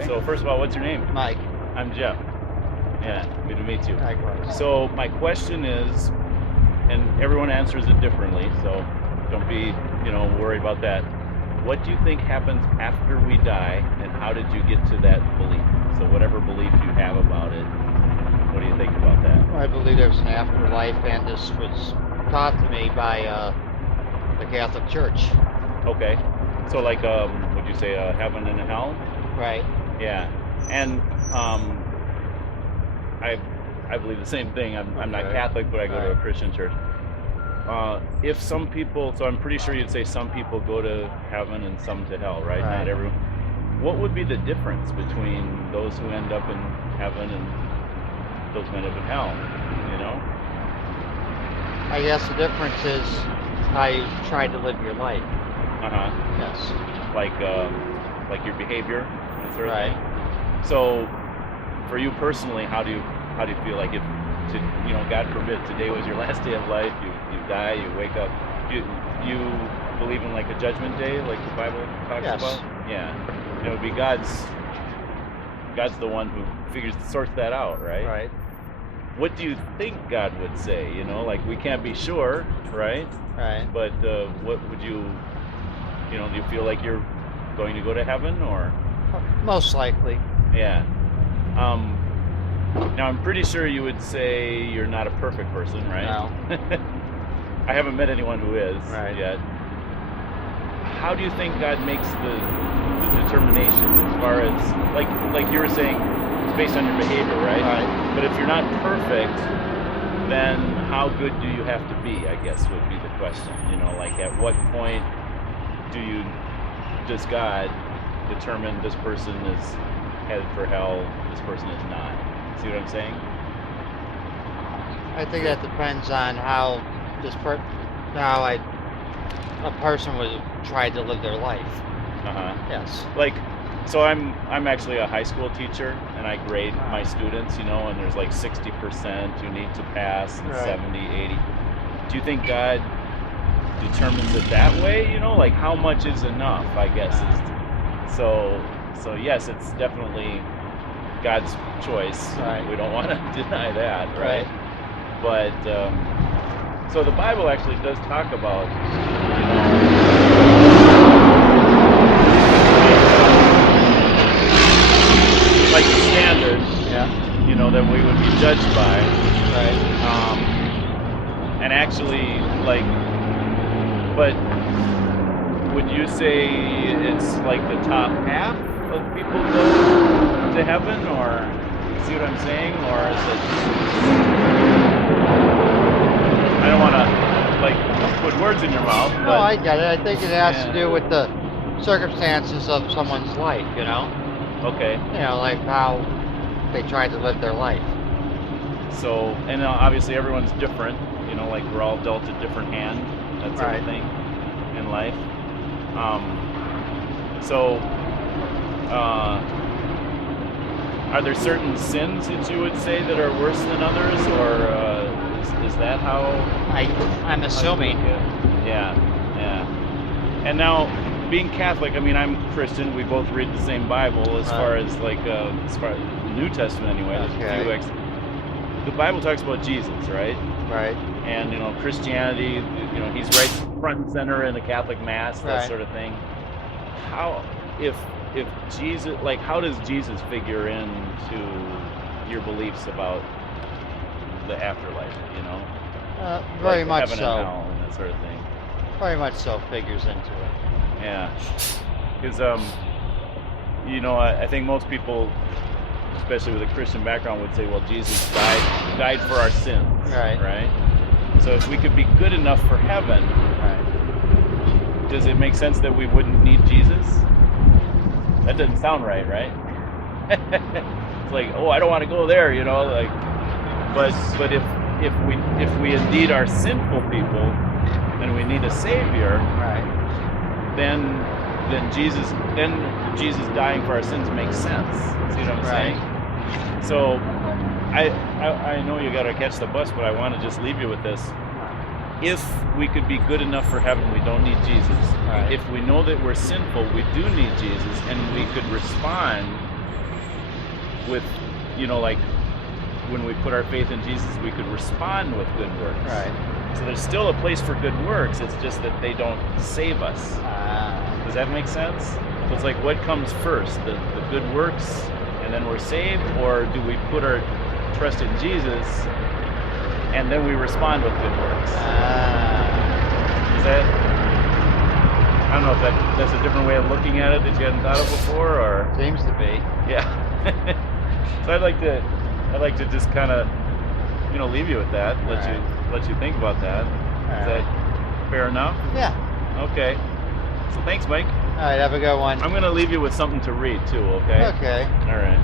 So first of all, what's your name? Mike. I'm Jeff. Yeah, good to meet you. Likewise. So my question is, and everyone answers it differently, so don't be, worried about that. What do you think happens after we die, and how did you get to that belief? So whatever belief you have about it, what do you think about that? I believe there's an afterlife, and this was taught to me by the Catholic Church. Okay. So like, would you say heaven and hell? Right. Yeah. And I believe the same thing. I'm not Okay. Catholic, but I go to a Right. Christian church. If some people, so I'm pretty sure you'd say some people go to heaven and some to hell, right? Right. Not everyone. What would be the difference between those who end up in heaven and those who end up in hell? I guess the difference is how you try to live your life. Yes. Like your behavior and sort of Right. thing. So, for you personally, how do you feel like if, God forbid, today was your last day of life, you die, you wake up, you believe in like a judgment day, like the Bible talks Yes. about? Yeah. It would be God's the one who sorts that out, right? Right. What do you think God would say? Like we can't be sure, right? Right. But what would you, do you feel like you're going to go to heaven or? Most likely. Yeah. Now I'm pretty sure you would say you're not a perfect person, right? No. I haven't met anyone who is Right. yet. How do you think God makes the determination as far as like you were saying, it's based on your behavior, right? Right. But if you're not perfect, then how good do you have to be, I guess would be the question. Like at what point does God determine this person is headed for hell, this person is not? See what I'm saying? I think that depends on how a person would try to live their life. Yes. Like, so I'm actually a high school teacher, and I grade my students, and there's like 60% who need to pass, and Right. 70, 80. Do you think God determines it that way? Like how much is enough, I guess. So yes, it's definitely God's choice. Right. We don't want to deny that, right? Right. But so the Bible actually does talk about, like the standard, Yeah. that we would be judged by. Right. And actually, but would you say it's like the top half of people go to heaven, or see what I'm saying, or is it? I don't want to put words in your mouth. No, But, I get it. I think it has Yeah. to do with the circumstances of someone's life, Okay. like how they try to live their life. So, and obviously everyone's different. Like we're all dealt a different hand, that sort of Right. thing in life. So, are there certain sins that you would say that are worse than others, or is that how? I'm assuming. Yeah. And now, being Catholic, I'm Christian. We both read the same Bible as far as as far as the New Testament anyway. There's a few Okay. the Bible talks about Jesus, right? Right. And Christianity, he's right front and center in the Catholic Mass, that Right. sort of thing. How, if Jesus, how does Jesus figure into your beliefs about the afterlife? Very Like much heaven so. and hell and that sort of thing. Very much so figures into it. Yeah, because I think most people, especially with a Christian background, would say, well, Jesus died for our sins, Right. So if we could be good enough for heaven, Right. does it make sense that we wouldn't need Jesus? That doesn't sound right, right? It's like, oh, I don't want to go there, but if we indeed are sinful people and we need a savior, Right. then Jesus dying for our sins makes sense. See what I'm saying? So I know you got to catch the bus, but I want to just leave you with this. If we could be good enough for heaven, we don't need Jesus. Right. If we know that we're sinful, we do need Jesus, and we could respond with, like when we put our faith in Jesus, we could respond with good works. Right. So there's still a place for good works. It's just that they don't save us. Does that make sense? So it's like, what comes first, the good works, and then we're saved, or do we put our trust in Jesus and then we respond with good works? Is that? I don't know if that's a different way of looking at it that you hadn't thought of before, or Seems to be. yeah. So I'd like to just kind of, leave you with that. Let you think about that. Is that fair enough? Yeah. Okay. So thanks, Mike. All right. Have a good one. I'm gonna leave you with something to read too. Okay. Okay. All right.